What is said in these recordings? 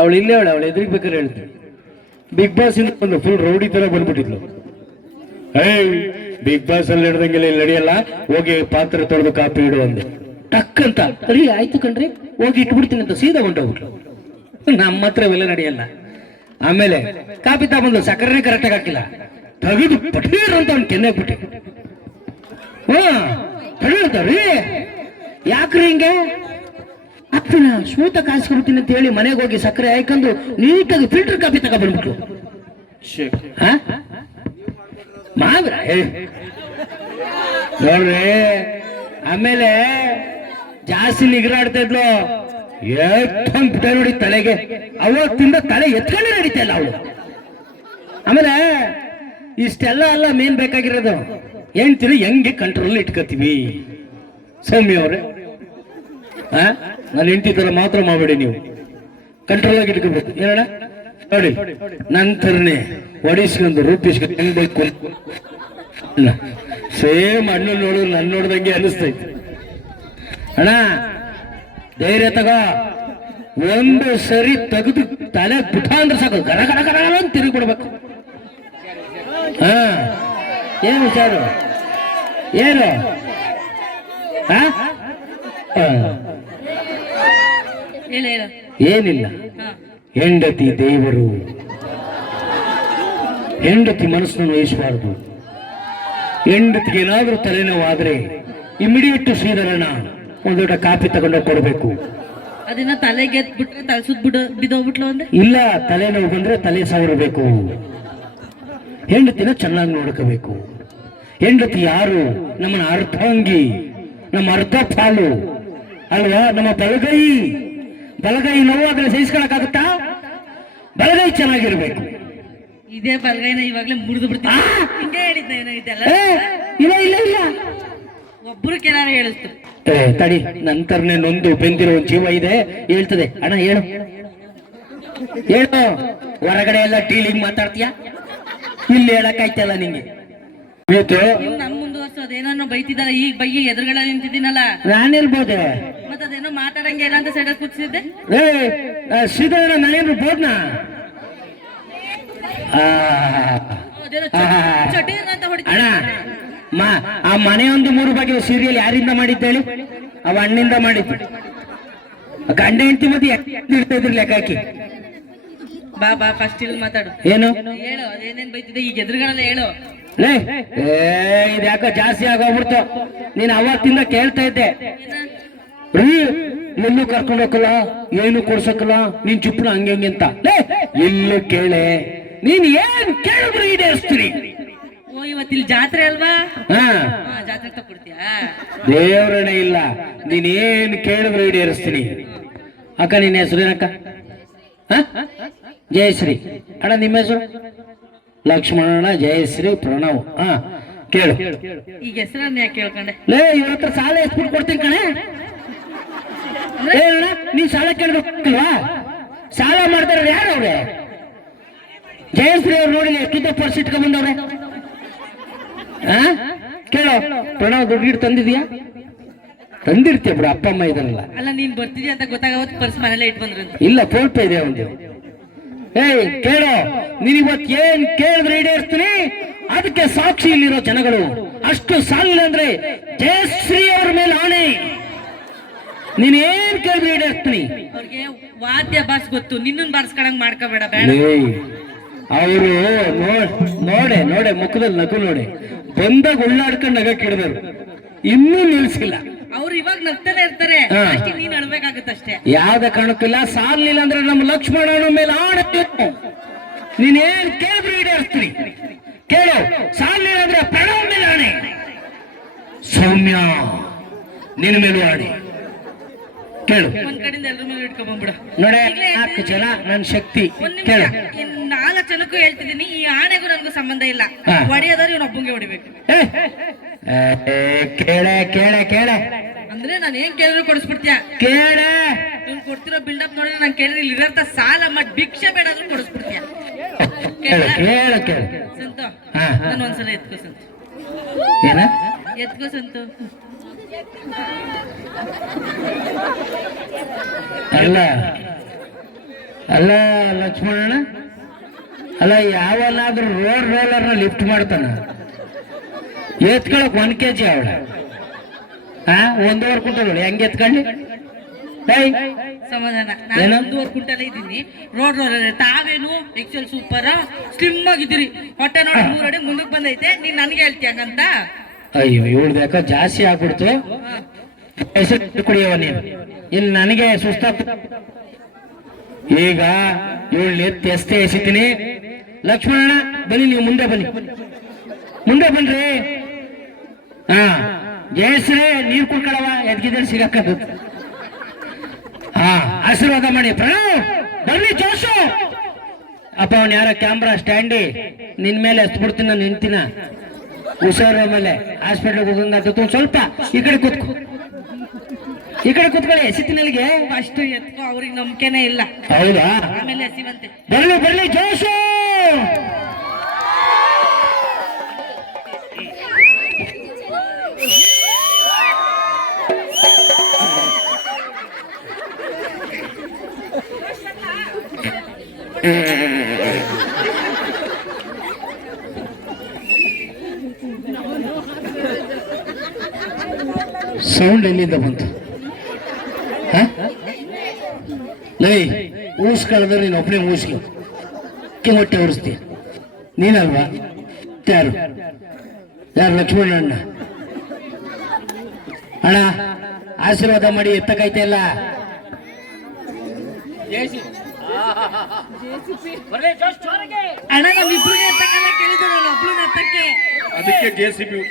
ಅವಳು ಇಲ್ಲೇ ಅವಳು ಅವಳು ಎದುರಿಗೆ ಬೇಕಾದ್ರೆ ಹೇಳ್ತಾಳೆ ಬಿಗ್ ಬಾಸ್ ಇಂದ ಒಂದು ಫುಲ್ ರೌಡಿ ತರ ಬಂದ್ಬಿಟ್ಟಿದ್ಲು. ಏಯ್ ಬಿಗ್ ಬಾಸ್ ಅಲ್ಲಿ ಹಿಡ್ದಂಗೆಲ್ಲ ಇಲ್ಲಿ ನಡೆಯಲ್ಲ, ಹೋಗಿ ಪಾತ್ರೆ ತೊಳೆದು ಕಾಪಿ ಇಡು ಅಂದೆ. ಟಕ್ ಅಂತ. ರೀ ಆಯ್ತು ಕಣ್ರಿ. ಹೋಗಿ ಇಟ್ಬಿಡ್ತೀನಿ ಅಂತ ಸೀದಾ ಹೊಂಟೋಗ್ಬಿಟ್ಲು ನಮ್ಮ ಹತ್ರ ಇವೆಲ್ಲ ನಡೆಯಲ್ಲ. ಆಮೇಲೆ ಕಾಪಿ ತಗೊಂಡು ಸಕ್ಕರೆ ಕರೆಕ್ಟಾಗಿ ಹಾಕಿಲ್ಲ. ತೆಗೆದು ಪಟೀರ್ ಅಂತ ಅವ್ನು ಕೆನ್ನೆ ಬಿಟ್ಟೆ ಹಾ ತಡೆಯುತ್ತಾರೆ ಯಾಕ್ರಿ ಹಿಂಗೆ? ಅಪ್ಪನ ಸ್ಮೂತ ಕಾಯಿಸ್ಕೊಡ್ತೀನಿ ಅಂತ ಹೇಳಿ ಮನೆಗೆ ಹೋಗಿ ಸಕ್ಕರೆ ಹಾಕೊಂಡು ನೀಟಾಗಿ ಫಿಲ್ಟರ್ ಕಾಫಿ ತಗೊಬಂದ್ಬಿಟ್ರು ಹಾ? ಮಾವ್ರ. ನೋಡ್ರಿ ಆಮೇಲೆ ಜಾಸ್ತಿ ನಿಗರಾಡ್ತಾ ಇದ್ಲು. ಎಷ್ಟೊಂದು ಬಿಟ್ಟ ನೋಡಿ ತಲೆಗೆ. ಅವತ್ತಿಂದ ತಲೆ ಎತ್ಕೊಂಡೇ ನಡೀತಾ ಇಲ್ಲ ಅವಳು. ಆಮೇಲೆ ಇಷ್ಟೆಲ್ಲ ಅಲ್ಲ ಮೇನ್ ಬೇಕಾಗಿರೋದು. ಹೇಳ್ತೀರಿ ಹೆಂಗೆ ಕಂಟ್ರೋಲ್ ಇಟ್ಕೋತೀವಿ? ಸೌಮ್ಯ ಅವ್ರೆ. ನಾನು ಹೆಂಡತಿ ತರ ಮಾತ್ರ ಮಾಡಬೇಡಿ ನೀವು. ಕಂಟ್ರೋಲ್ ಆಗಿ ಇಟ್ಕೋಬೇಕು. ಹೇಳ ನೋಡಿ ನಂತರನೇ ಒಡಿಸ್ಕೊಂಡು ರೂಪಿಸ್ಕೊಂಡು ಸೇಮ್ ಅಣ್ಣ ನೋಡು ನನ್ನ ನೋಡ್ದಂಗೆ ಅನಿಸ್ತೈತಿ. ಅಣ್ಣ, ಧೈರ್ಯ ತಗೋ. ಒಂದು ಸರಿ ತೆಗೆದು ತಲೆ ಪುಟ ಅಂದ್ರೆ ಸಾಕು. ಗರ ಗರ ಗರ ಅಂತ ತಿರುಗಿ ಬಿಡ್ಬೇಕು ಏನು ಸಾರು ಏನು? ಹಾ? ಏನಿಲ್ಲ. ಹೆಂಡತಿ ದೇವರು. ಹೆಂಡತಿ ಮನಸ್ಸನ್ನು ವಹಿಸಬಾರದು. ಹೆಂಡತಿಗೆ ಏನಾದರೂ ತಲೆನೋವಾದ್ರೆ ಇಮಿಡಿಯೇಟ್ ಶ್ರೀಧರಣ ಒಂದು ದೊಡ್ಡ ಕಾಪಿ ತಗೊಂಡು ಕೊಡಬೇಕು. ಅದನ್ನ ತಲೆಗೆ ತಲೆ ಸುತ್ತ ಬಿಡೋ ಬಿದ್ದೋಗ್ಬಿಟ್ಲು ಇಲ್ಲ ತಲೆನೋವು ಬಂದ್ರೆ ತಲೆ ಸವರಬೇಕು ಹೆಂಡತಿನ ಚೆನ್ನಾಗಿ ನೋಡ್ಕೋಬೇಕು. ಹೆಂಡತಿ ಯಾರು? ನಮ್ಮನ್ನ ಅರ್ಧಾಂಗಿ ನಮ್ಮ ಅರ್ಥ ಪಾಲು ಅಲ್ವಾ? ನಮ್ಮ ಬಲಗೈ. ಬಲಗೈ ನೋವು ಅದನ್ನ ಸಹಿಸ್ಕೊಳಕ್ಕಾಗುತ್ತಾ? ಬಲಗೈ ಚೆನ್ನಾಗಿರ್ಬೇಕು. ಇದೇ ಬಲಗೈನ ಇವಾಗಲೇ ಮುರಿದು ಬಿಡ್ತೀನಿ. ಹಿಂಗೆ ಹೇಳಿದ್ದೆ ಏನೋ ಇದೆಲ್ಲ ಇಲ್ಲ ಇಲ್ಲ ಇಲ್ಲ. ಒಬ್ರು ಕೆನಾರ ಹೇಳಿಸ್ತು ತಡಿ ನಂತರನೇ ನೊಂದು ಬೆಂದಿರೋ ಒಂದ್ ಜೀವ ಇದೆ ಹೇಳ್ತದೆ. ಅಣ್ಣ ಹೇಳು. ಹೇಳು. ಹೊರಗಡೆ ಎಲ್ಲ ಟೀಲಿಂಗ್ ಮಾತಾಡ್ತೀಯ? ಇಲ್ಲಿ ಹೇಳಕ್ಕಾಯ್ತಲ್ಲ ನಿಂಗೆ. ನಮ್ ಮುಂದುವರ್ಸೋದೇನೋ ಬೈತಿದ್ದಾರೆ ಬೈತಿದ್ದಲ್ಲ ಈಗ ಬೈ ಎದುರುಗಡೆ ನಿಂತಿದ್ದೀನಲ್ಲ. ನಾನು ಮತ್ತೆ ಅದೇನೋ ಮಾತಾಡಂಗೆ ಇಲ್ಲ ಅಂತ ಸೈಡ್ ಕೂರ್ಸಿದ್ದೆ ಏ ನಾನೇನು ಬೋದ್ನ ಚಟಿ ಅಂತ ಮಾ ಆ ಮನೆ ಒಂದು ಮೂರು ಬಗೆಯ ಸೀರಿಯಲ್ ಯಾರಿಂದ ಮಾಡಿದ್ದೇಳಿ? ಅವ ಅಣ್ಣಿಂದ ಮಾಡಿದ್ದು. ಗಂಡ ಹೆಂಡತಿ ಮತ್ತೆ ಇಡ್ತಾ ಇದ್ರಿ ಲೆಕ್ಕ ಹಾಕಿ ಬಾ ಬಾ ಫಸ್ಟ್ ಇಲ್ಲಿ ಮಾತಾಡು. ಏನು? ಹೇಳು ಅದೇನೇನ್ ಬೈತಿದ್ದೆ? ಈಗ ಎದುರುಗಡೆ ಹೇಳು. ಲೇ ಏ ಇದ್ಯಾಕೋ ಜಾಸ್ತಿ ಆಗೋಗ್ಬಿಡ್ತು. ನೀನ್ ಅವತ್ತಿಂದ ಕೇಳ್ತಾ ಇದ್ದೆ. ಎಲ್ಲೂ ಕರ್ಕೊಂಡು ಹೋಗಲ್ಲ ಏನು ಕೊಡ್ಸಕ್ಕಲ್ಲ ನೀನ್ ಚುಪ್ಪನ ಹಂಗೆ ಅಂತ. ಎಲ್ಲೂ ಕೇಳೆ ನೀನ್ ಏನ್ ಕೇಳಿದ್ರು ಈಡೇರಿಸ್ತೀರಿ? ಓ ಇವತ್ತಿಲ್ ಜಾತ್ರೆ ಅಲ್ವಾ? ಜಾತ್ರೆ ತಗೊಡ್ತೀಯಾ ದೇವರಣೆ ಇಲ್ಲ ನೀನ್ ಏನ್ ಕೇಳಿದ್ರು ಈಡೇರಿಸ್ತೀನಿ ಅಕ್ಕ ನಿನ್ನ ಹೆಸರು ಏನಕ್ಕ? ಹಾ? ಜಯಶ್ರೀ ಅಣ್ಣ ನಿಮ್ಮ ಹೆಸರು? ಲಕ್ಷ್ಮಣಣ್ಣ ಜಯಶ್ರೀ ಪ್ರಣವ್. ಹಾ ಕೇಳು. ಈಗ ಹೆಸರನ್ನ ಯಾಕೆ ಕೇಳ್ಕೊಂಡೆ? ಲೇ ಇವ್ರ ಹತ್ರ ಸಾಲ ಎಷ್ಟು ಕೊಡ್ತೀನಿ ಕಣೆ? ಏ ನೀ ನೀನ್ ಸಾಲ ಕೇಳ್ಬೇಕಲ್ವಾ ಸಾಲ ಮಾಡ್ತಾರ ಯಾರು ಅವ್ರೆ? ಜಯಶ್ರೀ ಅವ್ರು ನೋಡಿ ಎಷ್ಟು ಪರ್ಸ್ ಇಟ್ಕೊಂಡ್ ಬಂದವ್ರೆ ಕೇಳೋ ಕೇಳು. ಪ್ರಣವ್ ದುಡ್ಡು ತಂದಿದ್ಯಾ? ತಂದಿರ್ತೀಯ ಬಿಡು ಅಪ್ಪ ಅಮ್ಮ ಇದಾರಲ್ಲ ಅಲ್ಲ ನೀನ್ ಬರ್ತಿದ್ಯಾ ಅಂತ ಗೊತ್ತಾಗವತ್ತು ಪರ್ಸ್ ಬಂದ್ರು ಇಲ್ಲ ಫೋನ್ ಪೇ ಇದೆ ಒಂದು ಏಯ್ ಕೇಳೋ. ನೀನ್ ಇವತ್ ಏನ್ ಕೇಳಿದ್ರೆ ಈಡೇರ್ತೀನಿ ಅದಕ್ಕೆ ಸಾಕ್ಷಿ ಇಲ್ಲಿರೋ ಜನಗಳು. ಅಷ್ಟು ಸಾಲಿಲ್ಲ ಅಂದ್ರೆ ಜಯಶ್ರೀ ಅವ್ರ ಮೇಲೆ ಆಣೆ. ನೀನ್ ಏನ್ ಕೇಳಿದ್ರೆ ಈಡೇರಿಸ್ತೀನಿ ಅವ್ರಿಗೆ ವಾದ್ಯ ಬಾರ್ಸ್ ಗೊತ್ತು ನಿನ್ನನ್ ಬಾರ್ಸ್ಕೊಳಂಗ್ ಮಾಡ್ಕೋಬೇಡ ಬೇಡ. ಅವರು ನೋಡೆ ನೋಡೆ ಮುಖದಲ್ಲಿ ನಗು ನೋಡೆ. ಬಂದಾಗ ಉಳ್ಳಾಡ್ಕೊಂಡು ನಗ ಕಿಡಿದರು ಇನ್ನೂ ನಿಲ್ಸಿಲ್ಲ. ಅವ್ರು ಇವಾಗ ನಗ್ತಾನೆ ಇರ್ತಾರೆ. ಅಷ್ಟೇ ನೀನ್ ಅಳ್ಬೇಕಾಗತ್ತಷ್ಟೇ ಯಾವ್ದ ಕಾರಣಕ್ಕಿಲ್ಲ ಸಾಲಿಲ್ಲ ಅಂದ್ರೆ ನಮ್ಮ ಲಕ್ಷ್ಮಣನ ಮೇಲೆ ಆಡಬೇಕು ನೀನೇನ್ ಕೇಳಿದ್ರು ಈಡೇರಿಸ್ತೀನಿ ಕೇಳು. ಸಾಲಿಲ್ಲ ಅಂದ್ರೆ ಪ್ರಣವ್ ಮೇಲೆ ಆಣೆ. ಸೌಮ್ಯ ನಿನ್ನ ಮೇಲೂ ಆಣೆ. ಕೇಳು ಒಂದ್ ಕಡೆಯಿಂದ ಎಲ್ರ ಮೇಲೆ ಬಂದ್ಬಿಡ ನಾಲ್ಕು ಜನ ನನ್ನ ಶಕ್ತಿ. ಕೇಳು. ನಾಲ್ಕು ಜನಕ್ಕೂ ಹೇಳ್ತಿದ್ದೀನಿ ಈ ಆಣೆಗೂ ನನಗೂ ಸಂಬಂಧ ಇಲ್ಲ. ಹೊಡೆಯೋದಾದ್ರೆ ಇವನ್ ಒಬ್ಬಂಗೆ ಹೊಡಿಬೇಕು. ಕೇಳೆ ಕೇಳೆ ಕೇಳೆ. ಅಂದ್ರೆ ನಾನು ಏನ್ ಕೇಳಿದ್ರು ಕೊಡಿಸ್ಬಿಡ್ತೀಯ? ಕೇಳೆ. ನೀನ್ ಕೊಡ್ತಿರೋ ಬಿಲ್ಡಪ್ ನೋಡಿ ನಾನು ಕೇಳಿದ್ರೆ ಇಲ್ಲಿ ಸಾಲ ಮಾಡಿ ಭಿಕ್ಷೆ ಬೇಡಾದ್ರೂ ಕೊಡಿಸ್ಬಿಡ್ತೀಯ. ಕೇಳು ಕೇಳು ಕೇಳು. ಸಂತು. ನಾನು ಒಂದ್ಸಲ ಎತ್ಕೋ ಸಂತು. ಏನ? ಎತ್ಕೋ ಸಂತು. ಅಲ್ಲ? ಅಲ್ಲ ಲಕ್ಷ್ಮಣ ಅಲ್ಲ ಯಾವನಾದ್ರೂ ರೋಡ್ ರೋಲರ್ನ ಲಿಫ್ಟ್ ಮಾಡ್ತಾನ? ಎತ್ಕೊಳಕ್ ಒಂದ್ ಕೆ ಜಿ ಅವಳ. ಹಾ ಒಂದೂವರೆ ಕುಂಟಲ್ ಹೆಂಗ್ ಎತ್ಕೊಂಡಿ? ಸಮಾಧಾನ? ನಾನು ಒಂದೂವರೆ ಕುಂಟಲ್ ಇದ್ದೀನಿ. ರೋಡ್ ರೋಲರ್ ತಾವೇನು? ಎಕ್ಸೆಲ್ ಸೂಪರ್ ಸ್ಲಿಮ್ ಆಗಿದ್ದೀರಿ. ಹೊಟ್ಟೆ ನೋಡಿ ಮೂರ್ ಅಡಿ ಮುಂದಕ್ಕೆ ಬಂದೈತೆ. ನೀನ್ ನನ್ಗೆ ಹೇಳ್ತೀಯ ಹಂಗಂತ ಅಯ್ಯೋ ಇವಳ್ದು ಬೇಕಾ ಜಾಸ್ತಿ ಆಗ್ಬಿಡ್ತು. ಕುಡಿಯವ ನೀನು. ಇಲ್ಲಿ ನನಗೆ ಸುಸ್ತ ಈಗ ಇವಳು ಎತ್ತಿ ಎಸ್ತೆ ಎಸಿತೀನಿ. ಲಕ್ಷ್ಮಣ ಬನ್ನಿ ನೀವು ಮುಂದೆ ಬನ್ನಿ. ಮುಂದೆ ಬನ್ರಿ. ಹಾ, ಜಯಶ್ರೀ, ನೀರ್ ಕುಡ್ಕೊಳವ, ಎದ್ಗಿದ್ರೆ ಸಿಗಕ್ಕದ ಹಾ, ಆಶೀರ್ವಾದ ಮಾಡಿ. ಪ್ರಣವ್, ಬನ್ನಿ ಜೋಶು. ಅಪ್ಪ, ಅವನ್ ಯಾರ ಕ್ಯಾಮ್ರಾ ಸ್ಟ್ಯಾಂಡಿ, ನಿನ್ ಮೇಲೆ ಎತ್ಬಿಡ್ತೀನಿ ನಾನು ನಿಂತಿನ. ಹುಷಾರು ಆಮೇಲೆ. ಹಾಸ್ಪಿಟ್ಲ್ ಹೋಗಂಗಾಗ್ತದೆ ಸ್ವಲ್ಪ ಈ ಕಡೆ ಕೂತ್ಕೊ. ಈ ಕಡೆ ಕೂತ್ಕೊಳ್ಳಿ ಎಸಿತಿನಲ್ಲಿಗೆ ಅಷ್ಟು ಎತ್ಕೋ ಅವ್ರಿಗೆ ನಂಬಿಕೆನೇ ಇಲ್ಲ. ಹೌದಾ? ಆಮೇಲೆ ಹಸಿವಂತೆ. ಬರಲಿ ಬರ್ಲಿ ಜೋಶು! ಸೌಂಡ್ ಎಲ್ಲಿಂದ ಬಂತು ಹ? ಲೈ ಊಸ್ ಕಳೆದ್ರೆ ನೀನು ಒಬ್ಬನೇ ಊಸ್ಲು ಕಿ ಹೊಟ್ಟೆ ಉರಿಸ್ತೀಯ ನೀನಲ್ವಾ? ಯಾರು? ಯಾರು? ಲಕ್ಷ್ಮಣ ಅಣ್ಣ. ಅಣ್ಣ ಆಶೀರ್ವಾದ ಮಾಡಿ ಎತ್ತಕೈತೆ ಇಲ್ಲ? ಅಣ್ಣ ನಮ್ಮಿಬ್ರಿಗೆ ಎತ್ತಕ್ಕೆಲ್ಲ ಕೇಳಿದ್ರು ನಾನು ಒಬ್ಳು ಎತ್ತಕ್ಕೆ. ಅದಕ್ಕೆ ಜೆ ಸಿ ಬಿ.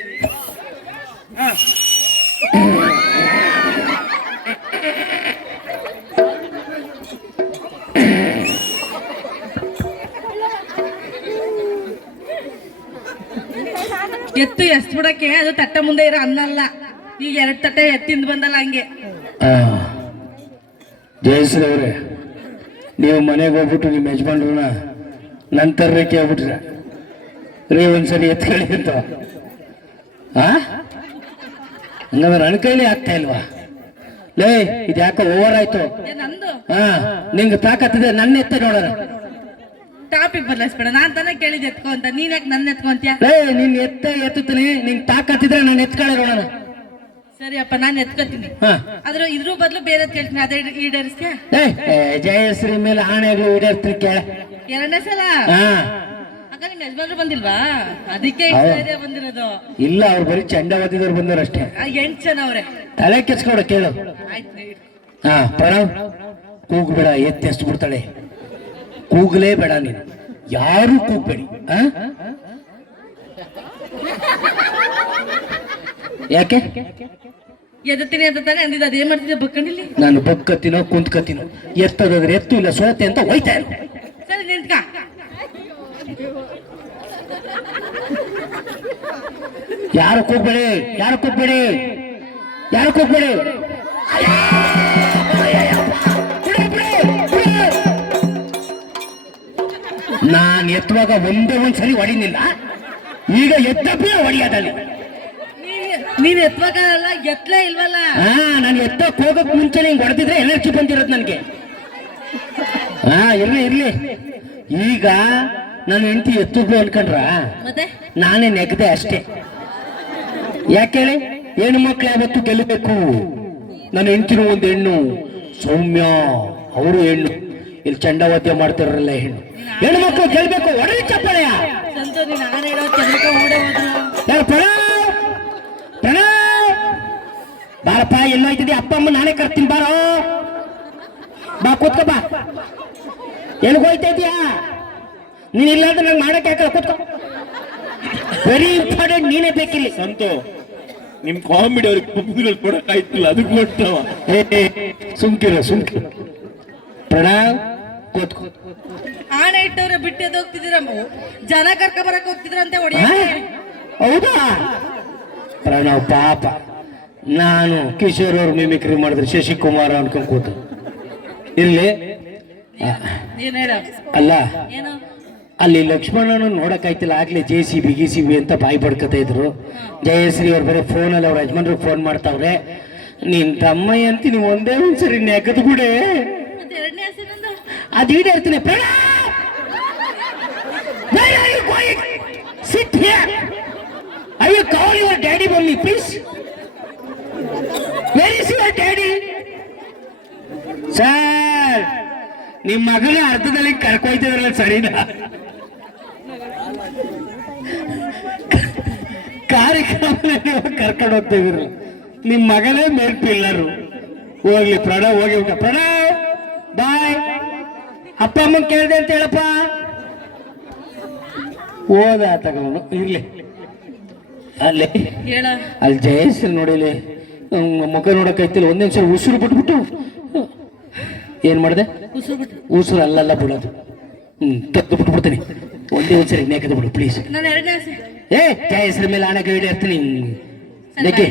ಎತ್ತು ಎಸ್ ಬಿಡಕ್ಕೆ ಅದು ತಟ್ಟೆ ಮುಂದೆ ಇರೋ ಅನ್ನಲ್ಲ. ಈಗ ಎರಡು ತಟ್ಟೆ ಎತ್ತಿಂದ ಬಂದಲ್ಲ ಹಂಗೆ. ಜಯಶ್ರೀ ಅವರೇ ನೀವು ಮನೆಗೆ ಹೋಗ್ಬಿಟ್ಟು ನಿಮ್ಮ ಯಜಮಾನ್ರನ್ನ ನಂತರ ಕೇಳ್ಬಿಟ್ರ. ರೀ ಒಂದ್ಸರಿ ಎತ್ಕೊಳ್ಳಿ ಅಂತ. ಆ? ಹಂಗಂದ್ರೆ ಅಣಕೈಲಿ ಕೈಲಿ ಆಗ್ತಾ ಇಲ್ವಾ? ಲೇ ಇದು ಯಾಕೋ ಓವರ್ ಆಯ್ತು ಹಾ ನಿಂಗೆ ತಾಕತ್ತಿದೆ ನನ್ನ ಎತ್ತ ನೋಡೋಣ. ಟಾಪಿಕ್ ಬದಲಾಯಿಸ್ಬೇಡ. ನಾನ್ ತಾನೇ ಕೇಳಿದ್ ಎತ್ಕೋ ಅಂತ. ನೀನ್ ಯಾಕೆ ನನ್ನ ಎತ್ಕೊಂತೀಯ ಏ ನಿನ್ ಎತ್ತ ಎತ್ತುತ್ತೀನಿ. ನಿಂಗೆ ತಾಕತ್ತಿದ್ರೆ ನಾನು ಎತ್ಕೊಳ್ಳೋಣ ಸರಿಯಪ್ಪ ಸರಿ ಅಪ್ಪ ನಾನ್ ಎತ್ಕೋತೀನಿ. ಹಾ. ಆದ್ರೆ ಇದ್ರ ಬದಲು ಬೇರೆ ಕೇಳ್ತೀನಿ ಅದೇ ಈಡೇರಿಸ್ತೀಯ? ಏ ಏ, ಜಯಶ್ರೀ ಮೇಲೆ ಆಣೆಗಳು ಈಡೇರ್ತೀನಿ ಕೇಳ. ಎರಡನೇ ಸಲ? ಹಾ. ಅಕ್ಕ ನಿಮ್ ಯಜಮಾನ್ರು ಬಂದಿಲ್ವಾ? ಅದಕ್ಕೆ ಹೌದು. ಇಷ್ಟ ಬಂದಿರೋದು. ಇಲ್ಲ ಅವ್ರು ಬರೀ ಚಂಡ ಓದಿದವ್ರು ಬಂದವ್ರು ಅಷ್ಟೇ. ಆ ಎಂಟ್ ಜನ ಅವ್ರೆ. ತಲೆ ಕೆಸ್ಕೊಡ ಕೇಳು. ಆಯ್ತು ಇಡು. ಹಾ ಪ್ರಣವ್ ಕೂಗ್ಬೇಡ ಎತ್ತಿ ಎಷ್ಟು ಬಿಡ್ತಾಳೆ ಕೂಗ್ಲೇ ಬೇಡ ನೀನು. ಯಾರು ಕೂಗಬೇಡಿ? ಯಾಕೆ? ಎದತ್ತೀನಿ ಎದತ್ತಾನೆ ಅಂದಿದ್ದ ಅಂದಿದ್ದು ಅದೇನ್ ಮಾಡ್ತಿದ್ದೆ ಬಕ್ಕಂಡಿಲ್ಲಿ. ನಾನು ಬಕ್ಕತ್ತಿನೋ ಕುಂತ್ಕತ್ತಿನೋ ಎತ್ತದಾದ್ರೆ ಎತ್ತು ಇಲ್ಲ ಸೋತೆ ಅಂತ ಹೋಯ್ತಾ ಇರು. ಸರಿ ನಿಂತ್ಕ. ಯಾರು ಕೂಗ್ಬೇಡಿ ಯಾರು ಕೂಗ್ಬೇಡಿ ಯಾರು ಕೂಗ್ಬೇಡಿ? ನಾನು ಎತ್ತುವಾಗ ಒಂದೇ ಒಂದ್ ಸರಿ ಹೊಡಿನಿಲ್ಲ ಈಗ ಎತ್ತಪ್ಪೇ ಹೊಡಿಯೋದಲ್ಲಿ ನೀನ್- ನೀನ್ ಎತ್ತಲೇ ಇಲ್ವಲ್ಲ? ಹಾ ನಾನು ಎತ್ತಕ್ ಹೋಗಕ್ ಮುಂಚೆ ಹಿಂಗ್ ಹೊಡೆದಿದ್ರೆ ಎನರ್ಜಿ ಬಂದಿರೋದು ನನಗೆ. ಹಾ ಇರ್ಲಿ ಇರ್ಲಿ. ಈಗ ನನ್ನ ಹೆಂಡತಿ ಎತ್ತಿದ್ಲು ಅನ್ಕೊಂಡ್ರ? ಮತ್ತೆ? ನಾನೇ ನೆಗದೆ ಅಷ್ಟೇ. ಯಾಕೆ ಹೇಳಿ? ಹೆಣ್ಣು ಮಕ್ಳು ಯಾವತ್ತು ಗೆಲ್ಲಬೇಕು ನನ್ನ ಹೆಂಡತಿನ ಒಂದು ಹೆಣ್ಣು. ಸೌಮ್ಯ ಅವರು ಹೆಣ್ಣು. ಇಲ್ಲಿ ಚಂಡವಾದ್ಯ ಮಾಡ್ತಿರಲ್ಲ ಹೆಣ್ಣು. ಹೆಣ್ಣು ಮಕ್ಕಳು ಗೆಲ್ಬೇಕು ಒಡಲಿ ಚಪ್ಪಳೆಯ ಬಾರಪ್ಪ ಎಲ್ಲೋಯ್ತಿದ್ದಿ ಅಪ್ಪ ಅಮ್ಮ ನಾನೇ ಕರ್ತೀನಿ ಬಾರೋ. ಬಾ ಕೂತ್ಕ ಬಾ. ಎಲ್ಗ ಹೋಯ್ತಾ ಇದೀಯಾ ನೀನ್ ಇಲ್ಲ ಅಂದ್ರೆ ನಂಗೆ ಮಾಡಕ್ಕೆ ಹಾಕಲ್ಲ ಕೂತ್ಕೋ. ವೆರಿ ಇಂಪಾರ್ಟೆಂಟ್ ನೀನೇ ಬೇಕಿಲ್ಲ. ಸಂತು ನಿಮ್ ಕಾಮಿಡಿ ಅವ್ರಿಗೆ ಪಬ್ಗಳು ಕೊಡಕ್ ಆಯ್ತಿಲ್ಲ ಅದಕ್ಕೆ ಕೊಡ್ತಾವ. ಸುಮ್ಕಿರ ಪ್ರಣಾಮ್ ಸುಮ್ಕಿರು ಸುಮ್ಕಿರು. ಪ್ರಣವ್! ಆನೆ ಇಟ್ಟವ್ರೆ ಬಿಟ್ಟು ಹೋಗ್ತಿದ್ದೀರ ಜನ ಕರ್ಕ ಬರಕ್ ಹೋಗ್ತಿದ್ರಂತೆ? ಹೊಡಿಯಕ್ಕೆ ಹೌದಾ? ಪ್ರಣವ್ ಪಾಪ. ನಾನು ಕಿಶೋರ್ ಅವ್ರ ಮಿಮಿಕ್ರಿ ಮಾಡಿದ್ರೆ ಶಶಿಕುಮಾರ್ ಅನ್ಕೊಂಡ್ ಕೂತು. ಇಲ್ಲಿ? ಅಲ್ಲ. ಅಲ್ಲಿ ಲಕ್ಷ್ಮಣನ ನೋಡಕ್ಕಾಯ್ತಿಲ್ಲ. ಆಗ್ಲೇ ಜೆ ಸಿ ಬಿ ಗಿ ಸಿ ಬಿ ಅಂತ ಬಾಯಿ ಪಡ್ಕೊತಾ ಇದ್ರು. ಜಯಶ್ರೀ ಅವ್ರ ಬೇರೆ ಫೋನಲ್ಲಿ ಅವ್ರ ಯಜಮಾನ್ರಿಗೆ ಫೋನ್ ಮಾಡ್ತಾವ್ರೆ. ನಿನ್ ತಮ್ಮಯ್ಯ ಅಂತ ನೀವು ಒಂದೇ ಒಂದ್ಸರಿ ನೆಗದ್ ಬಿಡೆ. ಅದು ಈಡೇರ್ತೀನಿ Pranav Where are you going? Your daddy mommy, please. Where is your daddy? Sir ನಿಮ್ಮ ಮಗನ ಅರ್ಧದಲ್ಲಿ ಕರ್ಕೊಯ್ತಿದ್ರಲ್ಲ ಸರಿನಾ? ಕಾರ್ಯಕ್ರಮದಲ್ಲಿ ಕರ್ಕೊಂಡು ಹೋಗ್ತಿದ್ರು ನಿಮ್ಮ ಮಗನೇ ಮೇಲ್ ಪಿಲ್ಲರು ಹೋಗ್ಲಿ ಪ್ರಣವ್ ಹೋಗಿ ಪ್ರಣವ್ ಬಾಯ್ ಅಪ್ಪ ಅಮ್ಮ ಕೇಳಿದೆ ಅಂತ ಹೇಳಪ್ಪ. ಹೋದ ತಗೊಂಡು ಇರ್ಲಿ. ಅಲ್ಲಿ ಅಲ್ಲಿ ಜಯಶ್ರೀ ನೋಡಿಲಿ ಮುಖ ನೋಡಕ್ಕೈತಿಲ್ಲ ಒಂದೇ ನಿಮಿಷ ಉಸಿರು ಬಿಟ್ಬಿಟ್ಟು ಏನ್ ಮಾಡಿದೆ? ಉಸಿರು ಅಲ್ಲಲ್ಲ ಬಿಡೋದು. ಹ್ಮ್ ತಗ್ದು ಬಿಟ್ಬಿಡ್ತೀನಿ. ಒಂದೇ ಒಂದ್ಸರಿ ನೇಕದ ಬಿಡು ಪ್ಲೀಸ್ ಏ ಜಯಶ್ರೀ ಮೇಲೆ ಆಣೆ ಗೈಡ್ ಇರ್ತೀನಿ. ನೆಕ್ಕೆ.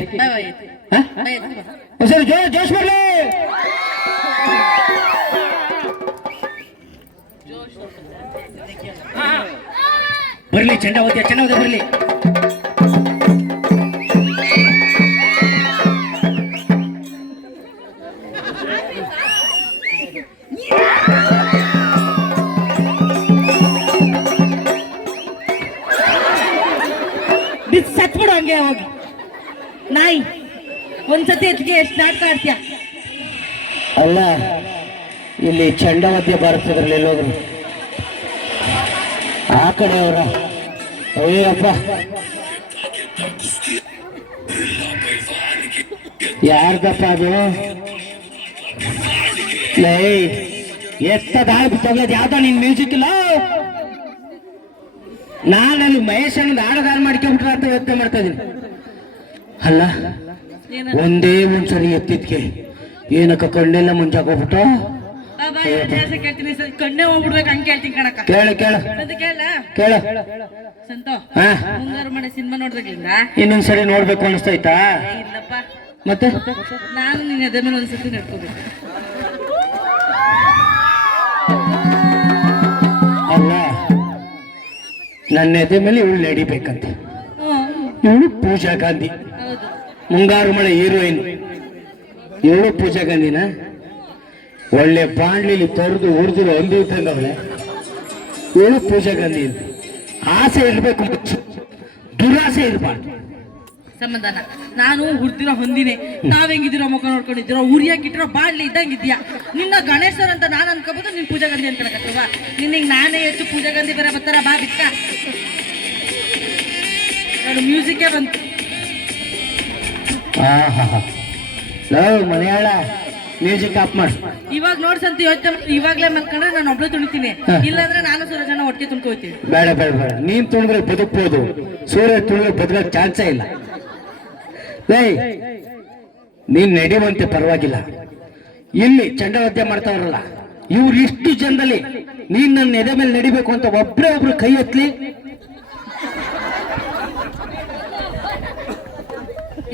ಜೋ ಜೋಶ್ ಬರ್ಲಿ. ಬರ್ಲಿ ಚಂಡಾವತಿ ಚಂಡಾವತಿ ಬರಲಿ. ಬಿದ್ದು ಸತ್ಬಿಡು ಹಂಗೆ ಹೋಗಿ ನಾಯಿ ಒಂದ್ಸತಿ ಎತ್ತಿಗೆ ಎಷ್ಟು ನಾಟಕ ಆಡ್ತೀಯ? ಇಲ್ಲಿ ಚಂಡವಾದ್ಯ ಭಾರತದಲ್ಲಿ ಎಲ್ಲೋದ್ರು ಆ ಕಡೆ ಅವರ. ಅಯ್ಯಪ್ಪ ಯಾರ್ದಪ್ಪ ಅದು? ಎತ್ತ ದಾಳಿ ಯಾವ್ದೋ ನಿನ್ ಮ್ಯೂಸಿಕ್ ಇಲ್ಲ ನಾನು ಅಲ್ಲಿ ಮಹೇಶ್ ಅನ್ನೋದು ಹಾಡುಗಾರ ಮಾಡ್ಕೊಂಡ್ಬಿಟ್ರೆ ಅಂತ ವ್ಯಕ್ತ ಮಾಡ್ತಾ ಇದೀನಿ. ಅಲ್ಲ ಒಂದೇ ಒಂದ್ಸರಿ ಎತ್ತಿದ್ಕೆ. ಏನಕ್ಕ ಕಣ್ಣೆಲ್ಲ ಮುಂಜಾಕೋಗ್ಬಿಟ್ಟು ಜಾಸ್ತಿ ಕೇಳ್ತೀನಿ. ಕಣ್ಣೇ ಹೋಗ್ಬಿಡ್ಬೇಕು ಹಂಗೆ ಕೇಳ್ತೀನಿ ಕಣಕ್ಕ. ಕೇಳ ಕೇಳ. ಅಂತ ಕೇಳ. ಕೇಳ. ಸಂತೋ ಮುಂಗಾರು ಮಳೆ ಸಿನಿಮಾ ನೋಡ್ದಾಗ್ಲಿಂದ ಇನ್ನೊಂದ್ಸರಿ ನೋಡ್ಬೇಕು ಅನಿಸ್ತೈತಾ? ಇಲ್ಲಪ್ಪ. ಮತ್ತೆ? ನಾನು ನಿನ್ನ ಎದೆ ಮೇಲೆ ಒಂದ್ಸತಿ ನಡ್ಕೋಬೇಕು. ಅಲ್ಲ ನನ್ನ ಎದೆ ಮೇಲೆ ಇವಳು ನಡಿಬೇಕಂತ. ಇವಳು ಪೂಜಾ ಗಾಂಧಿ. ಮುಂಗಾರು ಮಳೆ ಹೀರೋಯಿನ್ ಇವಳು ಪೂಜಾ ಗಾಂಧಿನ? ಒಳ್ಳೆ ಬಾಂಡ್ಲಿಲಿ ತೊರೆದು ಹುರಿದು ಒಂದು ಅವಳೆ ಇವಳು ಪೂಜಾ ಗಾಂಧಿ ಅಂತ. ಆಸೆ ಇರಬೇಕು ದುರಾಸೆ ಇರಬಾರ್ದು. ಸಮಾಧಾನ ನಾನು ಹುಡ್ದಿರೋ ಹೊಂದಿನಿ ನಾವ್ ಹೆಂಗಿದಿರೋ ಮುಖ ನೋಡ್ಕೊಂಡಿದ್ದೀರೋ ಉರಿಯಾಕಿಟ್ಟಿರೋ ಬಾಡ್ಲಿ ಇದ್ದಂಗಿದ್ಯಾ ನಿನ್ನ ಗಣೇಶರ್ ಅಂತ ನಾನು ಅನ್ಕೋಬೋದು ನಿನ್ ಪೂಜಾ ಗಾಂಧಿ ಅನ್ಕೊಳಕತ್ತವ ನಿನ್ನಿಗೆ ನಾನೇ ಹೆಚ್ಚು ಪೂಜಾ ಗಾಂಧಿ ಬೇರೆ ಬರ್ತಾರ ಬಾ ಬಿಕ್ಕ ನಾನು ಮ್ಯೂಸಿಕ್ಕೇ ಬಂತು. ಮಲಯಾಳ ಮ್ಯೂಸಿಕ್ ಆಫ್ ಮಾಡು. ಇವಾಗ ನೋಡ್ಸಂತ ಯೋಚನೆ ಇವಾಗ್ಲೇ ಮಲ್ಕೊಂಡ್ರೆ ನಾನು ಒಬ್ಳು ತುಣಿತೀನಿ. ಇಲ್ಲಾಂದ್ರೆ ನಾನು ಜನ ಹೊಟ್ಟೆ ತುಂಬ್ಕೋತೀನಿ ಬೇಡ ಬೇಡ ಬೇಡ. ನೀನ್ ತುಳಿದ್ರೆ ಬದುಕ್ಬೋದು. ಸೂರ್ಯ ತುಳಿದ್ರೆ ಬದುಕ ಚಾನ್ಸೇ ಇಲ್ಲ. ಲೇ ನೀನ್ ನಡೆಯುವಂತೆ ಪರವಾಗಿಲ್ಲ. ಇಲ್ಲಿ ಚಂಡವದ್ಯ ಮಾಡ್ತಾವ್ರಲ್ಲ ಇವ್ರು ಇಷ್ಟು ಜನದಲ್ಲಿ ನೀನ್ ನನ್ನ ಎದೆ ಮೇಲೆ ನಡಿಬೇಕು ಅಂತ ಒಬ್ರೇ ಒಬ್ರು ಕೈ ಎತ್ಲಿ.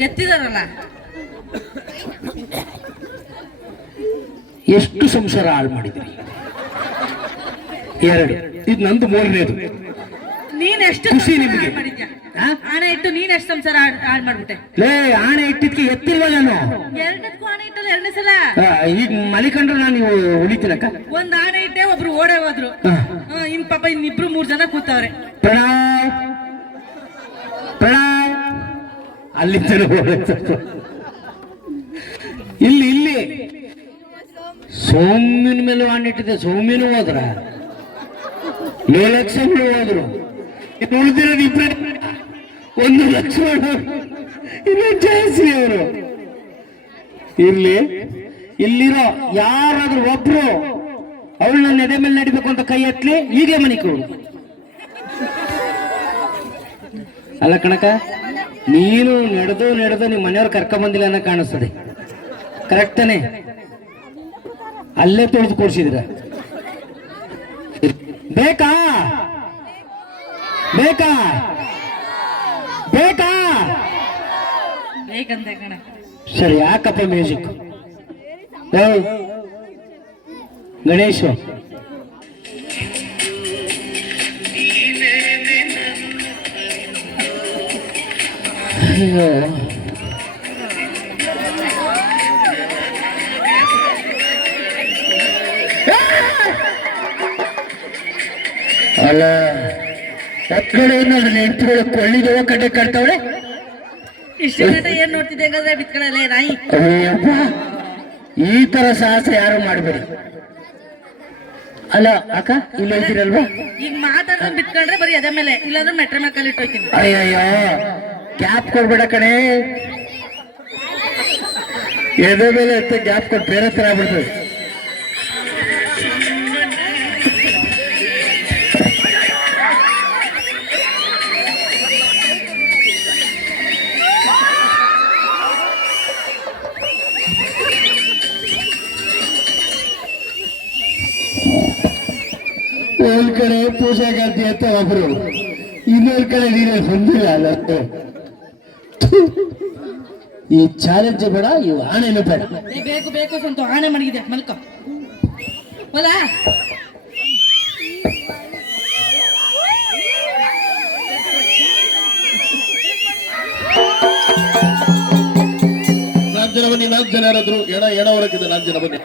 ಎತ್ತಿದಾರಲ್ಲ? ಎಷ್ಟು ಸಂಸಾರ ಹಾಳು ಮಾಡಿದ್ರಿ? ಎರಡು. ಇದು ನಂದು ಮೂರನೇದು. ನೀನ್ ಎಷ್ಟು ಖುಷಿ ನಿಮ್ಗೆ? ಹಾಳ್ ಆ? ಹಣ ಇಟ್ಟು ನೀನ್ ಎಷ್ಟು ಸಂಸಾರ ಹಾಳ್- ಮಾಡ್ಬಿಟ್ಟೆ? ಲೇ ಆಣೆ ಇಟ್ಟಿದ್ಕೆ ಎತ್ತಿಲ್ವ ನಾನು? ಎರಡಕ್ಕೂ ಹಣ ಇಟ್ಟಲ್ಲ ಎರಡನೇ ಸಲ? ಈಗ ಮಲಿಕಂಡ್ರೆ ನಾನು ನೀವು ಉಳಿತೀನಕ್ಕ? ಒಂದ್ ಆಣೆ ಇಟ್ಟೆ ಒಬ್ರು ಓಡೇ ಹೋದ್ರು. ಇನ್ ಪಾಪ ಇನ್ನಿಬ್ರು ಮೂರ್ ಜನ ಕೂತವ್ರೆ. ಪ್ರಣಾವ್. ಅಲ್ಲಿ ಅಲ್ಲಿಂದ. ಇಲ್ಲಿ ಇಲ್ಲಿ. ಸೌಮ್ಯನ ಮೇಲೆ ಇಟ್ಟಿದೆ ಸೌಮ್ಯನು ಹೋದ್ರ. ಲಕ್ಷಗಳು ಹೋದ್ರು. ಇನ್ನು ಉಳಿದಿರೋದು ಇಬ್ಬರೇ ಒಂದು ಲಕ್ಷ್ಮಣ ಇನ್ನೊಂದು ಜಯಶ್ರೀ ಅವರು ಇರ್ಲಿ. ಇಲ್ಲಿರೋ ಯಾರಾದ್ರೂ ಒಬ್ರು ಅವಳನ್ನ ನೆಡೆ ಮೇಲೆ ನಡಿಬೇಕು ಅಂತ ಕೈ ಎತ್ತಲಿ ಈಗಲೇ ಮನೆ ಅಲ್ಲ ಕಣಕ, ನೀನು ನಡೆದು ನಡೆದು ನಿಮ್ಮ ಮನೆಯವ್ರು ಕರ್ಕೊಂಡ್ ಬಂದಿಲ್ಲ ಅನ್ನೋ ಕಾಣಿಸ್ತದೆ. ಕರೆಕ್ಟ್ ತಾನೆ ಅಲ್ಲೇ ತೊಳೆದು ಕೊಡ್ಸಿದ್ರ. ಬೇಕಾ? ಬೇಕಾ? ಬೇಕಾ? ಸರಿ ಯಾಕಪ್ಪ ಮ್ಯೂಸಿಕ್? ಗಣೇಶ್. ಅಯ್ಯೋ. ಅಲ್ಲ ಒಕ್ಕಡೆ ನೆಂಟುಗಳು ಕೊಳ್ಳಿದವ ಕಡೆ ಕಟ್ತಾವ್ರೆ ಇಷ್ಟು ಏನ್ ನೋಡ್ತಿದ್ದೆ ಹಂಗಾದ್ರೆ ಬಿತ್ಕೊಳ್ಳಲ್ಲ ನಾಯಿ? ಅಯ್ಯಪ್ಪ ಈ ತರ ಸಾಹಸ ಯಾರು ಮಾಡಬೇಡಿ? ಅಲ್ಲ ಅಕ್ಕ ಇಲ್ಲಿ ಈಗ ಮಾತಾಡ್ಕೊಂಡು ಬಿತ್ಕೊಂಡ್ರೆ ಬರೀ ಅದೇ ಮೇಲೆ ಇಲ್ಲಾಂದ್ರೆ ಮೆಟ್ರ ಮೇಲೆ ಹೋಯ್ತೀನಿ. ಅಯ್ಯಯ್ಯೋ ಗ್ಯಾಪ್ ಕೊಡ್ಬೇಡ ಕಣೆ. ಎದೆ ಮೇಲೆ ಎತ್ತ ಗ್ಯಾಪ್ ಕೊಟ್ಟು ಬೇರೆ ತರ ಆಗ್ಬಿಡ್ತದೆ. ಒಂದ್ ಕಡೆ ಪೂಜಾ ಗಾಂಧಿ ಅಂತ ಒಬ್ರು ಇನ್ನೊಂದ್ ಕಡೆ ನೀನೇ ಬಂದಿಲ್ಲ ಅಲ್ಲ. ಈ ಚಾಲೆಂಜ್ ಬೇಡ ಇವು ಆನೆನು ಬೇಡ. ಏ, ಬೇಕು ಬೇಕು ಸಂತು ಆನೆ ಮಡಗಿದೆ ಮಲ್ಕೋ. ಹೋಲ. ನಾಲ್ಕು ಜನ ಬನ್ನಿ ನಾಲ್ಕು ಜನ ಯಾರಾದ್ರು ಎಡ ಎಡ ಹೊರಗಿದೆ ನಾಲ್ಕು ಜನ ಬನ್ನಿ.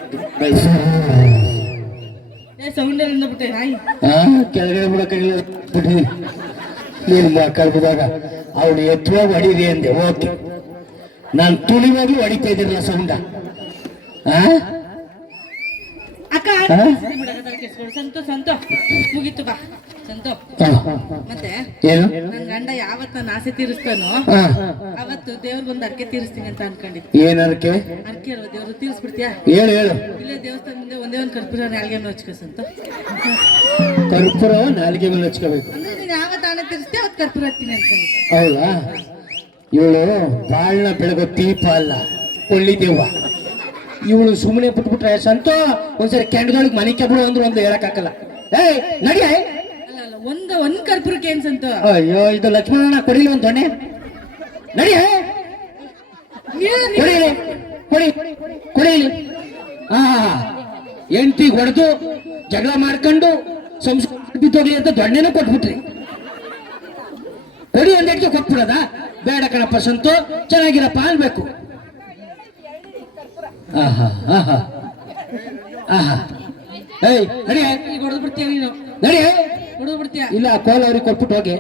ಕೆಳಗಡೆ ಬಿಡ ಕೈ ನೀನು ಮಕ್ಕಳು ಬಿದ್ದಾಗ ಅವಳು ಎತ್ತುವಾಗ ಹೊಡೀರಿ ಅಂದೆ ಓಕೆ. ನಾನು ತುಳಿವಾಗ್ಲೂ ಹೊಡಿತಾ ಇದ್ದಿರಲ್ಲ ಸೌಂಡ. ಆ? ಅಕ್ಕ ಮುಗಿತು ಸಂತು ಸಂತು ಮುಗೀತು ಬಾ. ಆ, ಮತ್ತೆ ನನ್ ಗಂಡ ಯಾವತ್ ನಾನು ಆಸೆ ತೀರಿಸ್ತಾನೋ ಅವತ್ತು ಅವತ್ತು ದೇವ್ರಿಗೊಂದು ಅರ್ಕೆ ತೀರಿಸ್ತೀನಿ ಅಂತ ಅನ್ಕೊಂಡಿದ್ದೆ. ಏನ್ ಅರ್ಕೆ? ಅಲ್ವಾ ದೇವ್ರು ತೀರಿಸ್ಬಿಡ್ತೀಯಾ? ಹೇಳು ಹೇಳು. ಇಲ್ಲೇ ದೇವಸ್ಥಾನ ಮುಂದೆ ಒಂದೇ ಒಂದು ಕರ್ಪೂರ ನಾಲ್ಗೆ ಹಚ್ಕೋ ಸಂತು ಕರ್ಪೂರ ನಾಲ್ಗೆ ಮೇಲೆ ಹಚ್ಕೋಬೇಕು. ಅಂದ್ರೆ ನೀನ್ ಯಾವ ದಾನ ತೀರಿಸ್ತೀಯ ಅವತ್ತು ಕರ್ಪೂರ ಹತ್ತೀನಿ ಅನ್ಕೊಂಡಿದ್ದೆ. ಹೌದಾ? ಇವಳು ಬಾಳ್ನ ಬೆಳಗೋ ದೀಪ ಅಲ್ಲ ಕೊಳ್ಳಿದೇವ ಇವಳು ಸುಮ್ಮನೆ ಬಿಟ್ಬಿಟ್ರೆ ಸಂತೋ ಒಂದ್ಸರಿ ಕೆಂಡದೊಳಗೆ ಮನೆ ಕೆಬ್ಬಳು ಅಂದ್ರೆ ಒಂದು ಹೇಳಕ್ಕಾಗಲ್ಲ ಏಯ್ ಅಲ್ಲ ಒಂದು ಒಂದ್ ಕರ್ಪೂರಕ್ಕೆ ಏನ್ ಸಂತು ಅಯ್ಯೋ ಇದು ಲಕ್ಷ್ಮಣ ಕೊಡಿಲಿ ಒಂದ್ ದೊಣ್ಣೆ. ನಡಿ ಕೊಡಿಲಿ ಕೊಡಿ ಕೊಡಿ ಕೊಡಿ ಹಾ ಎಂಟಿ ಹೊಡೆದು ಜಗಳ ಮಾಡ್ಕೊಂಡು ಸಂಸ್ಕೃತಿ ಬಿದ್ದೋಗ್ಲಿ ಅಂತ ದೊಣ್ಣೆನೂ ಕೊಟ್ಬಿಟ್ರಿ. ಕೊಡಿ ಒಂದೆಡ್ಗೆ ಕೊಟ್ಬಿಡದ? ಬೇಡ ಕಣಪ್ಪ ಸಂತು ಚೆನ್ನಾಗಿರಪ್ಪ ಅನ್ಬೇಕು. ಆಹಾ ಆಹಾ ಆಹಾ ಏಯ್ ಈಗ ಹೊಡೆದು ಬಿಡ್ತೀಯ ನೀನು. ಬಿಡ್ತೀಯ ಇಲ್ಲ ಕೋಲ್ ಅವ್ರಿಗೆ ಕೊಟ್ಬಿಟ್ಟು ಹೋಗಿ.